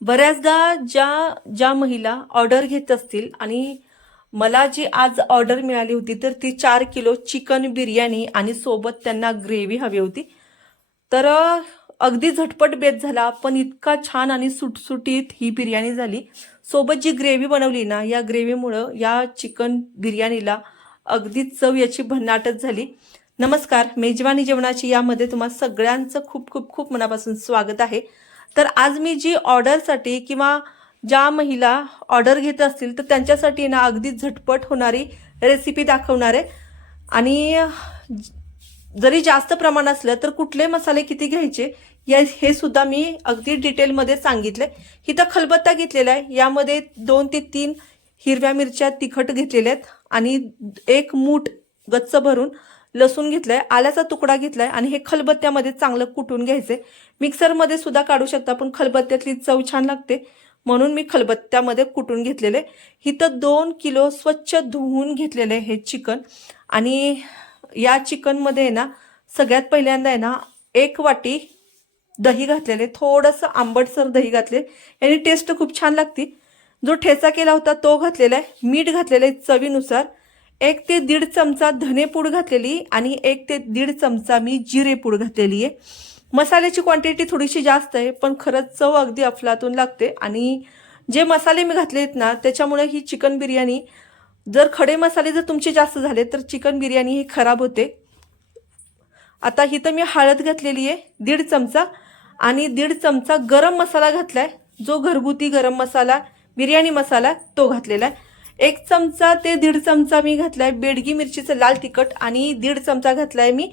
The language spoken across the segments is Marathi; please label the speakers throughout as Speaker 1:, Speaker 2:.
Speaker 1: बऱ्याचदा ज्या ज्या महिला ऑर्डर घेत असतील आणि मला जी आज ऑर्डर मिळाली होती तर ती चार किलो चिकन बिर्याणी आणि सोबत त्यांना ग्रेव्ही हवी होती. तर अगदी झटपट बेत झाला पण इतका छान आणि सुटसुटीत ही बिर्याणी झाली. सोबत जी ग्रेव्ही बनवली ना या ग्रेव्हीमुळं या चिकन बिर्याणीला अगदी चव याची भन्नाटच झाली. नमस्कार मेजवानी जेवणाची यामध्ये तुम्हा सगळ्यांचं खूप खूप खूप मनापासून स्वागत आहे. तर आज मी जी ऑर्डरसाठी किंवा ज्या महिला ऑर्डर घेत असतील तर त्यांच्यासाठी ना अगदी झटपट होणारी रेसिपी दाखवणार आहे. आणि जरी जास्त प्रमाण असलं तर कुठले मसाले किती घ्यायचे या हे सुद्धा मी अगदी डिटेलमध्ये सांगितले. इथं खलबत्ता घेतलेला आहे. यामध्ये दोन ते तीन हिरव्या मिरच्या तिखट घेतलेल्या आहेत. आणि एक मूठ गच्च भरून लसूण घेतलंय आल्याचा तुकडा घेतलाय आणि हे खलबत्त्यामध्ये चांगलं कुटून घ्यायचंय मिक्सरमध्ये सुद्धा काढू शकता पण खलबत्त्यातली चव छान लागते. म्हणून मी खलबत्त्यामध्ये कुटून घेतलेले. इथं दोन किलो स्वच्छ धुवून घेतलेले हे चिकन. आणि या चिकनमध्ये आहे ना सगळ्यात पहिल्यांदा आहे ना एक वाटी दही घातलेले. थोडंसं आंबटसर दही घातले. याने टेस्ट खूप छान लागते. जो ठेचा केला होता तो घातलेला आहे. मीठ घातलेलं आहे चवीनुसार. एक ते दीड चमचा धनेपूड घातलेली आणि एक ते दीड चमचा मी जिरेपूड घातलेली आहे. मसाल्याची क्वांटिटी थोडीशी जास्त आहे पण खरंच चव अगदी अफलातून लागते. आणि जे मसाले मी घातले आहेत ना त्याच्यामुळे ही चिकन बिर्याणी जर खडे मसाले जर तुमचे जास्त झाले तर चिकन बिर्याणी ही खराब होते. आता इथं मी हळद घातलेली आहे दीड चमचा. आणि दीड चमचा गरम मसाला घातला आहे जो घरगुती गरम मसाला बिर्याणी मसाला तो घातलेला आहे. एक चमचा ते दीड चमचा मी घातलाय. बेडगी मिरचीचं लाल तिखट आणि दीड चमचा घातलाय मी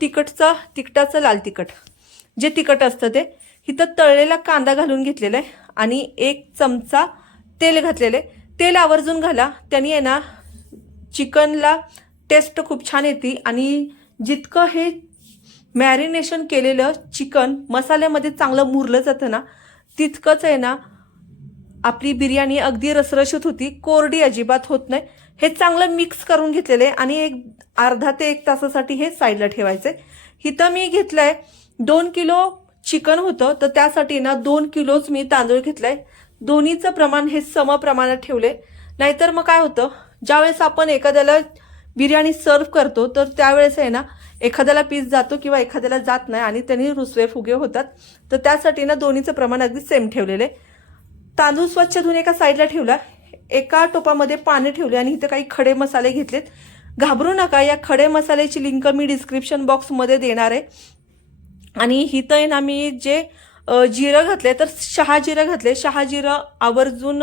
Speaker 1: तिखटचं तिखटाचं लाल तिखट. जे तिखट असतं ते. इथं तळलेला कांदा घालून घेतलेला आहे आणि एक चमचा तेल घातलेलं आहे तेल आवर्जून घाला. त्यांनी आहे ना चिकनला टेस्ट खूप छान येते आणि जितकं हे मॅरिनेशन केलेलं चिकन मसाल्यामध्ये चांगलं मुरलं जातं ना तितकंच आहे ना आपली बिर्याणी अगदी रसरशीत होती कोरडी अजिबात होत नाही. हे चांगलं मिक्स करून घेतलेलं आहे आणि एक अर्धा ते एक तासासाठी हे साईडला ठेवायचं आहे इथं मी घेतलंय दोन किलो चिकन होतं तर त्यासाठी ना दोन किलोच मी तांदूळ घेतलाय. दोन्हीचं प्रमाण हे सम प्रमाणात ठेवले नाहीतर मग काय होतं ज्यावेळेस आपण एखाद्याला बिर्याणी सर्व करतो तर त्यावेळेस आहे ना एखाद्याला पीस जातो किंवा एखाद्याला जात नाही आणि त्यांनी रुसवे फुगे होतात. तर त्यासाठी ना दोन्हीचं प्रमाण अगदी सेम ठेवलेलं आहे. तांदूळ स्वच्छ धुवून एका साईडला ठेवला एका टोपामध्ये पाणी ठेवले आणि इथे काही खडे मसाले घेतलेत. घाबरू नका या खडे मसाल्याची लिंक मी डिस्क्रिप्शन बॉक्समध्ये देणार आहे. आणि इथं आहे ना मी जे जिरं घातले तर शहा जिरं घातले शहा जिरं आवर्जून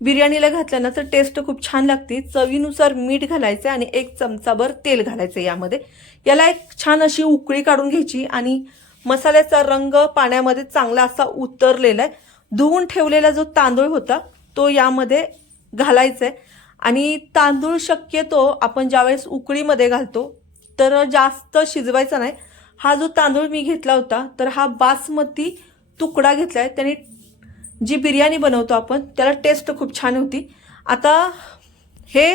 Speaker 1: बिर्याणीला घातलं ना तर टेस्ट खूप छान लागते. चवीनुसार मीठ घालायचं आणि एक चमचाभर तेल घालायचं यामध्ये. याला एक छान अशी उकळी काढून घ्यायची आणि मसाल्याचा रंग पाण्यामध्ये चांगला असा उतरलेला आहे. धुवून ठेवलेला जो तांदूळ होता तो यामध्ये घालायचा आहे आणि तांदूळ शक्यतो आपण ज्यावेळेस उकळीमध्ये घालतो तर जास्त शिजवायचा नाही. हा जो तांदूळ मी घेतला होता तर हा बासमती तुकडा घेतला आहे त्याने जी बिर्याणी बनवतो आपण त्याला टेस्ट खूप छान होती. आता हे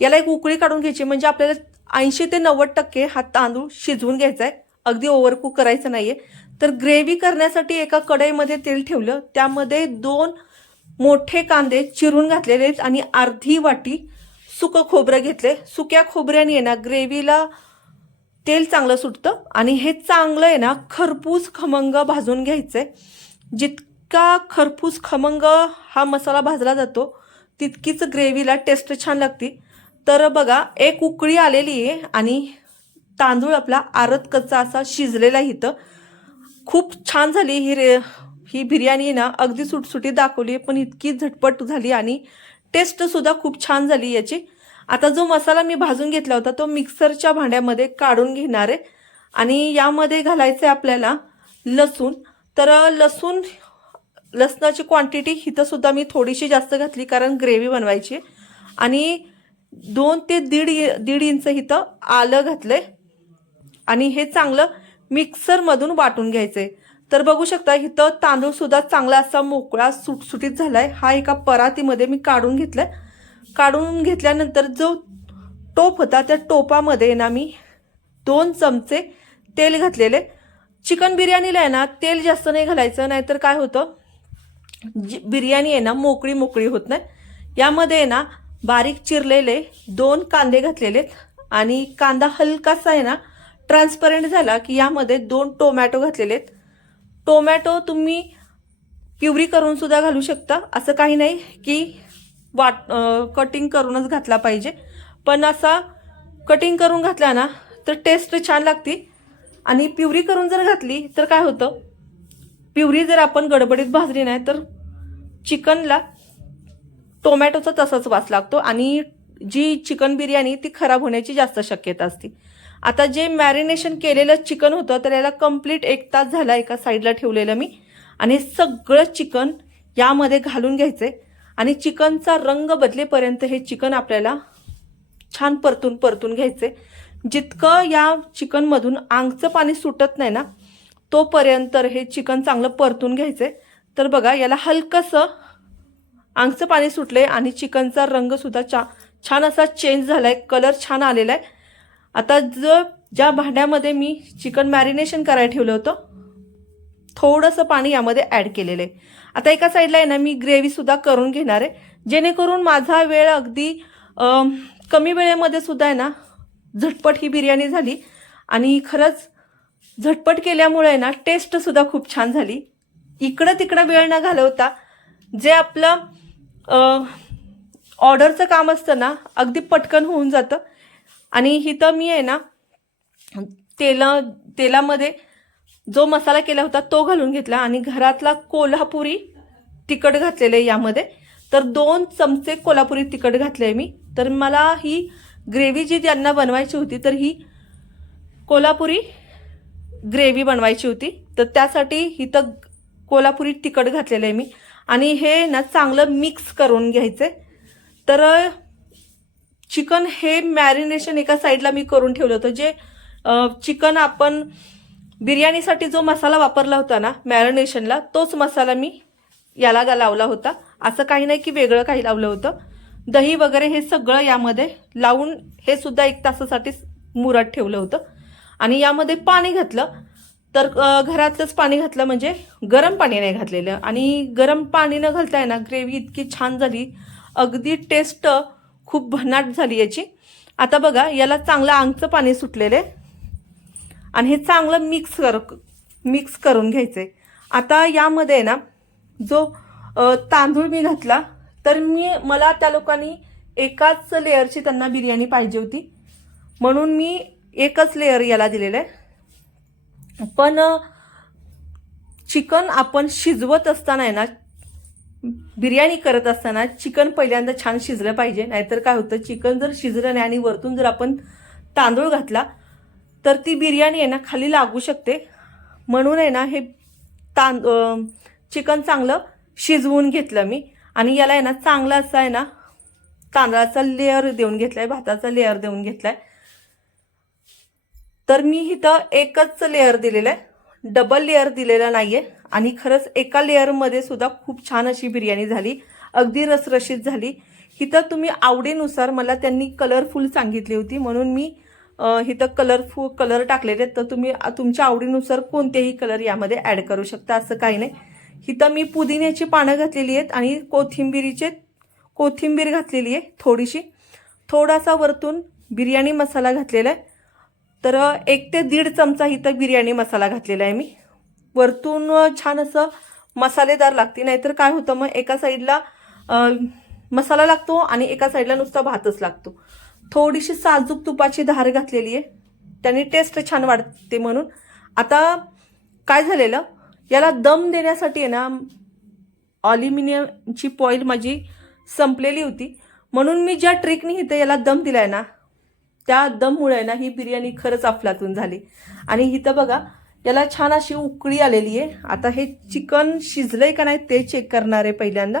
Speaker 1: याला एक उकळी काढून घ्यायची म्हणजे आपल्याला ऐंशी ते नव्वद टक्के हा तांदूळ शिजवून घ्यायचा आहे अगदी ओव्हरकुक करायचं नाही आहे तर ग्रेव्ही करण्यासाठी एका कढईमध्ये तेल ठेवलं. त्यामध्ये दोन मोठे कांदे चिरून घातलेले आहेत आणि अर्धी वाटी सुकं खोबरं घेतले सुक्या खोबऱ्याने आहे ना ग्रेव्हीला तेल चांगलं सुटतं आणि हे चांगलं आहे ना खरपूस खमंग भाजून घ्यायचं आहे जितका खरपूस खमंग हा मसाला भाजला जातो तितकीच ग्रेव्हीला टेस्ट छान लागते. तर बघा एक उकळी आलेली आहे आणि तांदूळ आपला आरत कच्चा असा शिजलेला इथं. खूप छान झाली ही रे ही बिर्याणी ना अगदी सुटसुटी दाखवली पण इतकी झटपट झाली आणि टेस्टसुद्धा खूप छान झाली याची. आता जो मसाला मी भाजून घेतला होता तो मिक्सरच्या भांड्यामध्ये काढून घेणार आहे. आणि यामध्ये घालायचं आहे आपल्याला लसूण. तर लसूण लसणाची क्वांटिटी हिथंसुद्धा मी थोडीशी जास्त घातली कारण ग्रेव्ही बनवायची आणि दोन ते दीड दीड इंच इथं आलं घातलंय. आणि हे चांगलं मिक्सरमधून वाटून घ्यायचंय. तर बघू शकता इथं तांदूळ सुद्धा चांगला असा मोकळा सुटसुटीत झालाय. हा एका परातीमध्ये मी काढून घेतलाय. काढून घेतल्यानंतर जो टोप होता त्या टोपामध्ये ना मी दोन चमचे तेल घातलेले. चिकन बिर्याणीला आहे ना तेल जास्त नाही घालायचं नाहीतर काय होतं जी बिर्याणी आहे ना मोकळी मोकळी होत नाही. यामध्ये आहे ना बारीक चिरलेले दोन कांदे घातलेले आहेत आणि कांदा हलकासा आहे ना ट्रान्सपरंट झाला की यामध्ये दोन टोमॅटो घातलेले आहेत. टोमॅटो तुम्ही प्युरी करून सुद्धा घालू शकता. असं काही नाही की वाट कटिंग करूनच घातला पाहिजे. पण असा कटिंग करून घातला ना तर टेस्ट छान लागते. आणि प्युरी करून जर घातली तर काय होतं? प्युरी जर आपण गडबडीत भाजली नाही तर चिकनला टोमॅटोचा तसाच वास लागतो आणि जी चिकन बिर्याणी ती खराब होण्याची जास्त शक्यता असते. आता जे मॅरिनेशन केलेलं चिकन होतं तर याला कंप्लीट एक तास झाला एका साईडला ठेवलेलं मी. आणि सगळं चिकन यामध्ये घालून घ्यायचे आणि चिकनचा रंग बदलेपर्यंत हे चिकन आपल्याला छान परतून परतून घ्यायचे जितकं या चिकनमधून आंगचं पाणी सुटत नाही ना तोपर्यंत हे चिकन चांगलं परतून घ्यायचे तर बघा याला हलकंसं आंगचं पाणी सुटले आणि चिकनचा रंगसुद्धा छा छान असा चेंज झाला आहे कलर छान आलेला आहे आता जो ज्या भांड्यामध्ये मी चिकन मॅरिनेशन करायला ठेवलं होतं थोडंसं पाणी यामध्ये ॲड केलेलं आहे. आता एका साईडला आहे ना मी ग्रेव्हीसुद्धा करून घेणार आहे. जेणेकरून माझा वेळ अगदी कमी वेळेमध्ये सुद्धा आहे ना झटपट ही बिर्याणी झाली. आणि खरंच झटपट केल्यामुळे आहे ना टेस्टसुद्धा खूप छान झाली. इकडं तिकडं वेळ न घालवता जे आपलं ऑर्डरचं काम असतं ना अगदी पटकन होऊन जातं. आणि इथं मी आहे ना तेला तेलामध्ये जो मसाला केला होता तो घालून घेतला आणि घरातला कोल्हापुरी तिखट घातलेलं आहे यामध्ये. तर दोन चमचे कोल्हापुरी तिखट घातले मी. तर मला ही ग्रेव्ही जी त्यांना बनवायची होती तर ही कोल्हापुरी ग्रेव्ही बनवायची होती. तर त्यासाठी इथं कोल्हापुरी तिखट घातलेलं आहे मी. आणि हे ना चांगलं मिक्स करून घ्यायचं तर चिकन हे मॅरिनेशन एका साईडला मी करून ठेवलं होतं जे चिकन आपण बिर्याणीसाठी जो मसाला वापरला होता ना मॅरिनेशनला तोच मसाला मी याला लावला होता. असं काही नाही की वेगळं काही लावलं होतं. दही वगैरे हे सगळं यामध्ये लावून हे सुद्धा एक तासासाठी मुरात ठेवलं होतं. आणि यामध्ये पाणी घातलं. तर घरातलंच पाणी घातलं म्हणजे गरम पाणी नाही घातलेलं. आणि गरम पाणी न घालता आहे ना ग्रेव्ही इतकी छान झाली. अगदी टेस्ट खूप भन्नाट झाली याची. आता बघा याला चांगलं आंगचं पाणी सुटलेलं आहे. आणि हे चांगलं मिक्स कर मिक्स करून घ्यायचं आहे आता यामध्ये आहे ना जो तांदूळ मी घातला तर मी मला त्या लोकांनी एकाच लेअरची त्यांना बिर्याणी पाहिजे होती. म्हणून मी एकच लेअर याला दिलेलं आहे. पण चिकन आपण शिजवत असताना आहे ना बिर्याणी करत असताना चिकन पहिल्यांदा छान शिजलं पाहिजे नाहीतर काय होतं चिकन जर शिजलं नाही आणि वरतून जर आपण तांदूळ घातला तर ती बिर्याणी आहे ना खाली लागू शकते. म्हणून आहे ना हे तांद चिकन चांगलं शिजवून घेतलं मी. आणि याला आहे ना चांगला असा आहे ना तांदळाचा लेअर देऊन घेतला आहे भाताचा लेअर देऊन घेतला आहे तर मी इथं एकच लेअर दिलेलं आहे. डबल लेअर दिलेला नाही आहे आणि खरंच एका लेअरमध्ये सुद्धा खूप छान अशी बिर्याणी झाली. अगदी रसरशीत झाली. इथं तुम्ही आवडीनुसार मला त्यांनी कलरफुल सांगितली होती. म्हणून मी हिथं इथं कलरफुल कलर टाकलेले आहेत. तर तुम्ही तुमच्या आवडीनुसार कोणतेही कलर यामध्ये ॲड करू शकता. असं काही नाही. हिथं मी पुदिन्याची पानं घातलेली आहेत आणि कोथिंबिरीचे कोथिंबीर घातलेली आहे थोडीशी. थोडासा वरतून बिर्याणी मसाला घातलेला आहे. तर एक ते दीड चमचा इथं बिर्याणी मसाला घातलेला आहे मी. वरतून छान असं मसालेदार लागते. नाहीतर काय होतं मग एका साईडला मसाला लागतो आणि एका साईडला नुसता भातच लागतो. थोडीशी साजूक तुपाची धार घातलेली आहे. त्याने टेस्ट छान वाढते म्हणून. आता काय झालेलं? याला दम देण्यासाठी आहे ना ऑल्युमिनियमची पॉईल माझी संपलेली होती. म्हणून मी ज्या ट्रिकनी इथं याला दम दिला आहे ना त्या दममुळे ना ही बिर्याणी खरंच अफलातून झाली. आणि इथं बघा याला छान अशी उकळी आलेली आहे. आता हे चिकन शिजलंय का नाही ते चेक करणार आहे पहिल्यांदा.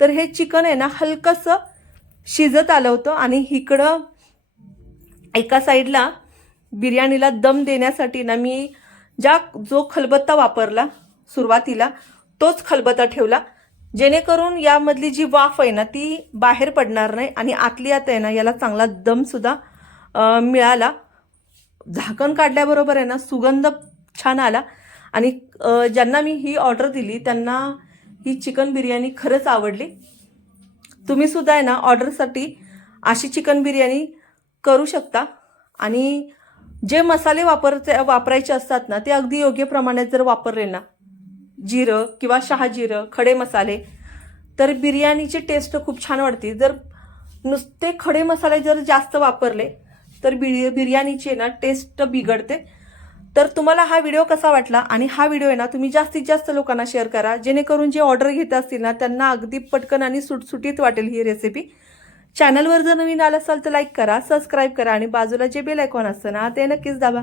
Speaker 1: तर हे चिकन आहे ना हलकंसं शिजत आलं होतं आणि इकडं एका साईडला बिर्याणीला दम देण्यासाठी ना मी ज्या जो खलबत्ता वापरला सुरुवातीला तोच खलबत्ता ठेवला. जेणेकरून यामधली जी वाफ आहे ना ती बाहेर पडणार नाही आणि आतली आत आहे ना याला चांगला दमसुद्धा मिळाला. झाकण काढल्याबरोबर आहे ना सुगंध छान आला. आणि ज्यांना मी ही ऑर्डर दिली त्यांना ही चिकन बिर्याणी खरंच आवडली. तुम्ही सुद्धा आहे ना ऑर्डरसाठी अशी चिकन बिर्याणी करू शकता. आणि जे मसाले वापरचे वापरायचे असतात ना ते अगदी योग्य प्रमाणात जर वापरले ना जिरं किंवा शहाजिरं खडे मसाले तर बिर्याणीची टेस्ट खूप छान वाटते जर नुसते खडे मसाले जर जास्त वापरले तर बिर बिर्याणीची आहे ना टेस्ट बिघडते. तर तुम्हाला हा व्हिडिओ कसा वाटला? आणि हा व्हिडिओ आहे ना तुम्ही जास्तीत जास्त लोकांना शेअर करा. जेणेकरून जे ऑर्डर घेत असतील ना त्यांना अगदी पटकन आणि सुटसुटीत वाटेल ही रेसिपी चॅनलवर जर नवीन आलं असाल तर लाईक करा सबस्क्राईब करा आणि बाजूला जे बेल आयकॉन असतं ना ते नक्कीच दाबा.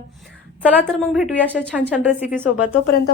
Speaker 1: चला तर मग भेटूया अशा छान छान रेसिपीसोबत तोपर्यंत